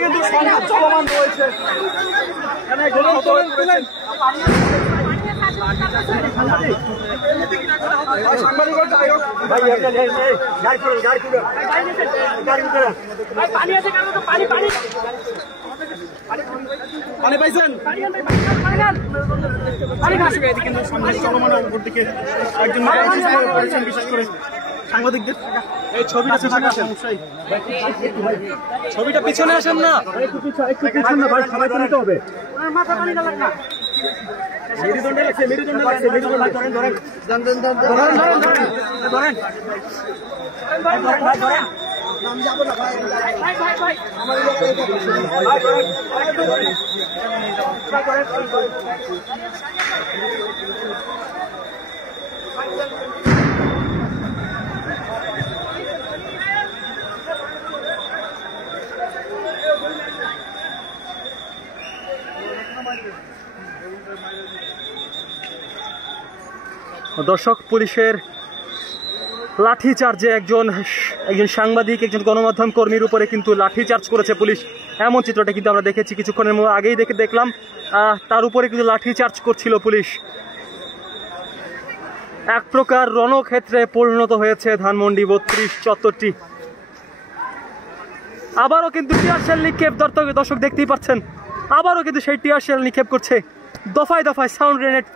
কিন্তু সংঘাত চলমান রয়েছে। পানি পাইছেন? চলমান দিকে একজন বিশেষ করে সাংবাদিকদের এই ছবিটা ছবিটা পিছনে আসেন না, একটু পিছনে না ভাই, সবাই তো নিতে হবে। মেরুদণ্ড লাগছে, মেরুদণ্ড লাগছে, মেরুদণ্ড ধরেন ধরেন ধরেন ধরেন ধরেন। আমি যাবো না ভাই, ভাই ভাই ভাই আমার দর্শক, পুলিশের লাঠিচার্জে একজন সাংবাদিক, একজন গণমাধ্যম কর্মীর উপরে কিন্তু লাঠিচার্জ করেছে পুলিশ। এমন চিত্রটা কিন্তু আমরা দেখেছি কিছুক্ষণের আগেই দেখলাম। তার উপরে কিন্তু লাঠিচার্জ করছিল পুলিশ। এক প্রকার রণক্ষেত্রে পরিণত হয়েছে ধানমন্ডি 32 চত্বরটি। আবারও কিন্তু টিয়ার শেল নিক্ষেপ, দর্শক দেখতেই পাচ্ছেন, আবারও কিন্তু সেই টিয়ার শেল নিক্ষেপ করছে। দফায় দফায় সাউন্ড গ্রেনেড